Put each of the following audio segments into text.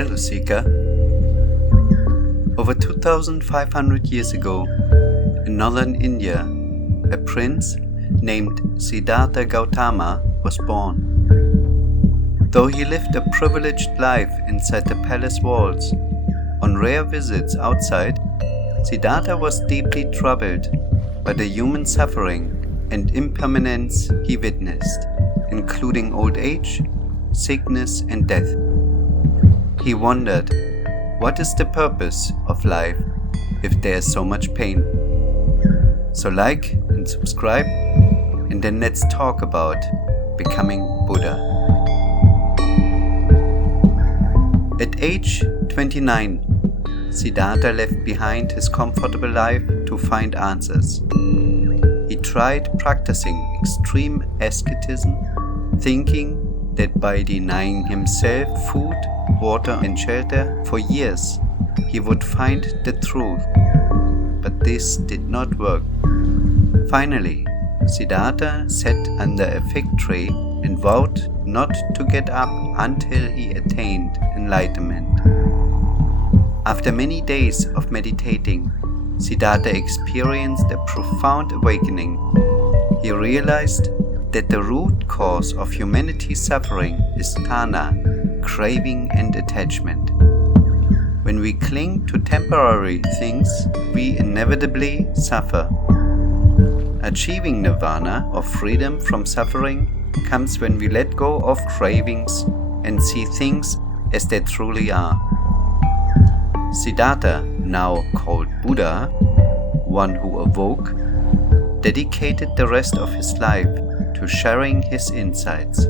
Hello Seeker. Over 2,500 years ago, in northern India, a prince named Siddhartha Gautama was born. Though he lived a privileged life inside the palace walls, on rare visits outside, Siddhartha was deeply troubled by the human suffering and impermanence he witnessed, including old age, sickness and death. He wondered, what is the purpose of life if there is so much pain? So like and subscribe, and then let's talk about becoming Buddha. At age 29, Siddhartha left behind his comfortable life to find answers. He tried practicing extreme asceticism, thinking that by denying himself food, water and shelter for years, he would find the truth. But this did not work. Finally, Siddhartha sat under a fig tree and vowed not to get up until he attained enlightenment. After many days of meditating, Siddhartha experienced a profound awakening. He realized that the root cause of humanity's suffering is tanha, craving and attachment. When we cling to temporary things, we inevitably suffer. Achieving nirvana, or freedom from suffering, comes when we let go of cravings and see things as they truly are. Siddhartha, now called Buddha, one who awoke, dedicated the rest of his life to sharing his insights.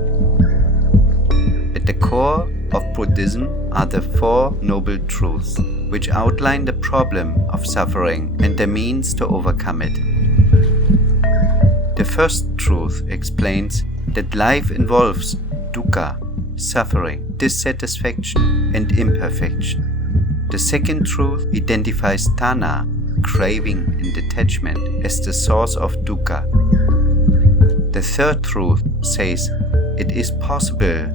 At the core of Buddhism are the Four Noble Truths, which outline the problem of suffering and the means to overcome it. The first truth explains that life involves dukkha, suffering, dissatisfaction, and imperfection. The second truth identifies tanha, craving and attachment, as the source of dukkha. The third truth says it is possible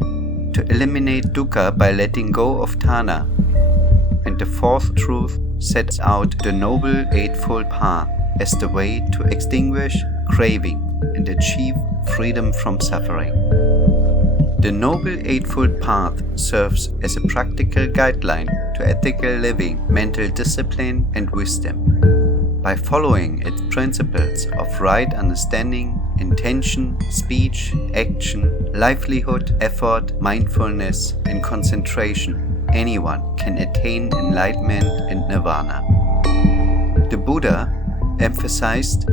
to eliminate dukkha by letting go of tanha. And the fourth truth sets out the Noble Eightfold Path as the way to extinguish craving and achieve freedom from suffering. The Noble Eightfold Path serves as a practical guideline to ethical living, mental discipline, and wisdom. By following its principles of right understanding, intention, speech, action, livelihood, effort, mindfulness, and concentration, anyone can attain enlightenment and nirvana. The Buddha emphasized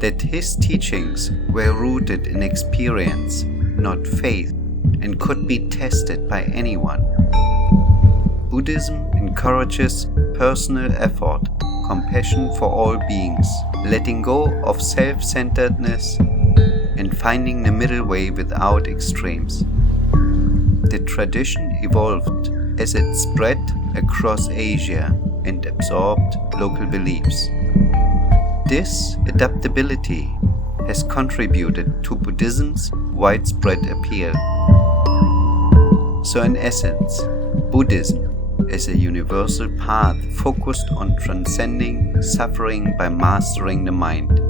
that his teachings were rooted in experience, not faith, and could be tested by anyone. Buddhism encourages personal effort, compassion for all beings, letting go of self-centeredness, and finding the middle way without extremes. The tradition evolved as it spread across Asia and absorbed local beliefs. This adaptability has contributed to Buddhism's widespread appeal. So in essence, Buddhism is a universal path focused on transcending suffering by mastering the mind.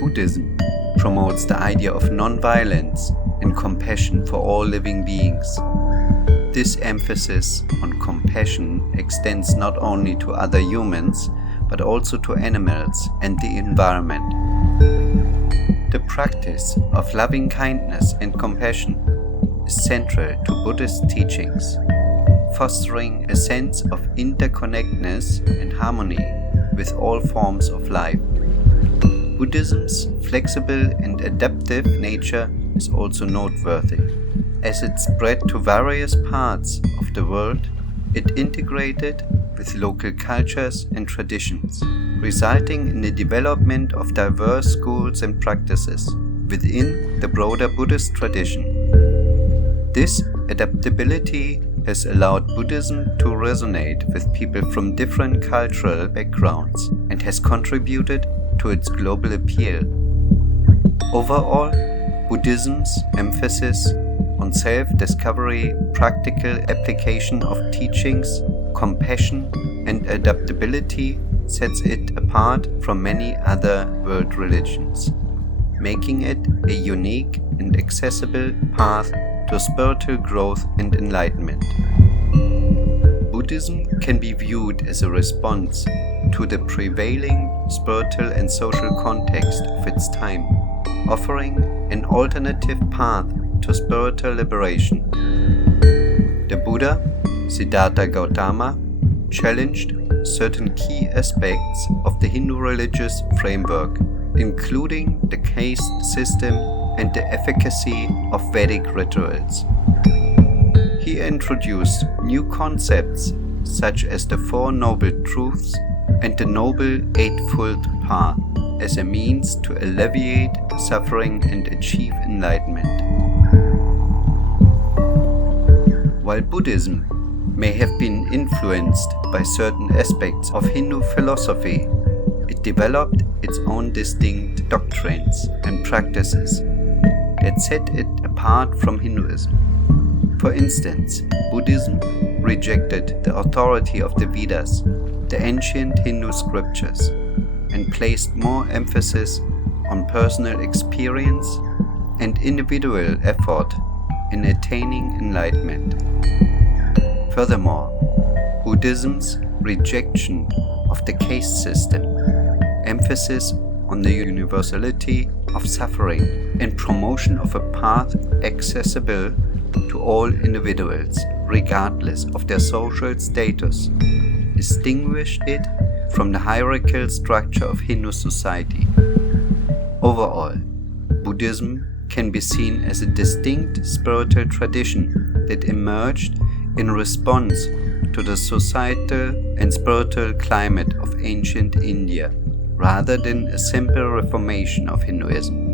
Buddhism promotes the idea of non-violence and compassion for all living beings. This emphasis on compassion extends not only to other humans, but also to animals and the environment. The practice of loving kindness and compassion is central to Buddhist teachings, fostering a sense of interconnectedness and harmony with all forms of life. Buddhism's flexible and adaptive nature is also noteworthy. As it spread to various parts of the world, it integrated with local cultures and traditions, resulting in the development of diverse schools and practices within the broader Buddhist tradition. This adaptability has allowed Buddhism to resonate with people from different cultural backgrounds and has contributed to its global appeal. Overall, Buddhism's emphasis on profound self-discovery, practical application of teachings, compassion, and adaptability sets it apart from many other world religions, making it a unique and accessible path to spiritual growth and enlightenment. Buddhism can be viewed as a response to the prevailing spiritual and social context of its time, offering an alternative path to spiritual liberation. The Buddha, Siddhartha Gautama, challenged certain key aspects of the Hindu religious framework, including the caste system and the efficacy of Vedic rituals. He introduced new concepts such as the Four Noble Truths and the Noble Eightfold Path as a means to alleviate suffering and achieve enlightenment. While Buddhism may have been influenced by certain aspects of Hindu philosophy, it developed its own distinct doctrines and practices that set it apart from Hinduism. For instance, Buddhism rejected the authority of the Vedas, the ancient Hindu scriptures, and placed more emphasis on personal experience and individual effort in attaining enlightenment. Furthermore, Buddhism's rejection of the caste system, emphasis on the universality of suffering, and promotion of a path accessible to all individuals, regardless of their social status, distinguished it from the hierarchical structure of Hindu society. Overall, Buddhism can be seen as a distinct spiritual tradition that emerged in response to the societal and spiritual climate of ancient India, rather than a simple reformation of Hinduism.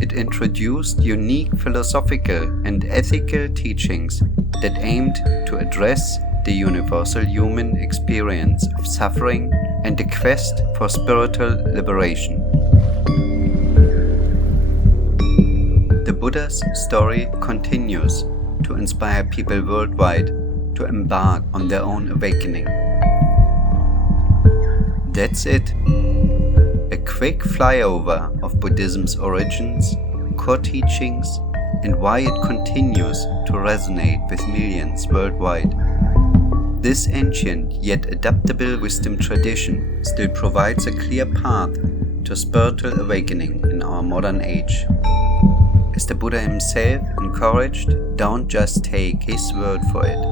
It introduced unique philosophical and ethical teachings that aimed to address the universal human experience of suffering and the quest for spiritual liberation. The Buddha's story continues to inspire people worldwide to embark on their own awakening. That's it. A quick flyover of Buddhism's origins, core teachings, and why it continues to resonate with millions worldwide. This ancient yet adaptable wisdom tradition still provides a clear path to spiritual awakening in our modern age. As the Buddha himself encouraged, don't just take his word for it.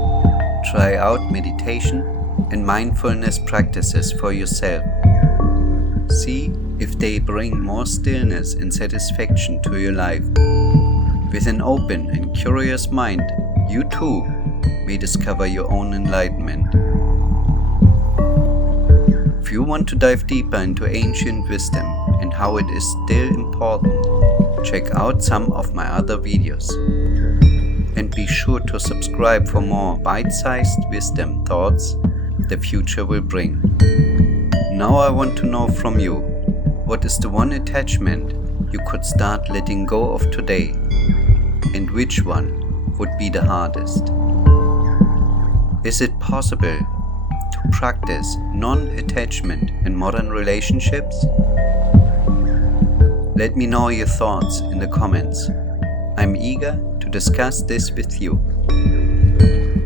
Try out meditation and mindfulness practices for yourself. See if they bring more stillness and satisfaction to your life. With an open and curious mind, you too may discover your own enlightenment. If you want to dive deeper into ancient wisdom and how it is still important, check out some of my other videos. And be sure to subscribe for more bite-sized wisdom thoughts the future will bring. Now I want to know from you, what is the one attachment you could start letting go of today? And which one would be the hardest? Is it possible to practice non-attachment in modern relationships? Let me know your thoughts in the comments. I'm eager to discuss this with you.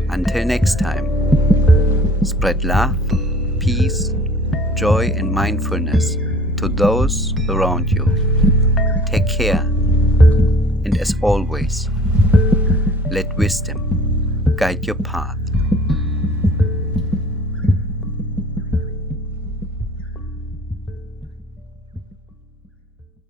Until next time, spread love, peace, joy and mindfulness to those around you. Take care, and as always, let wisdom guide your path.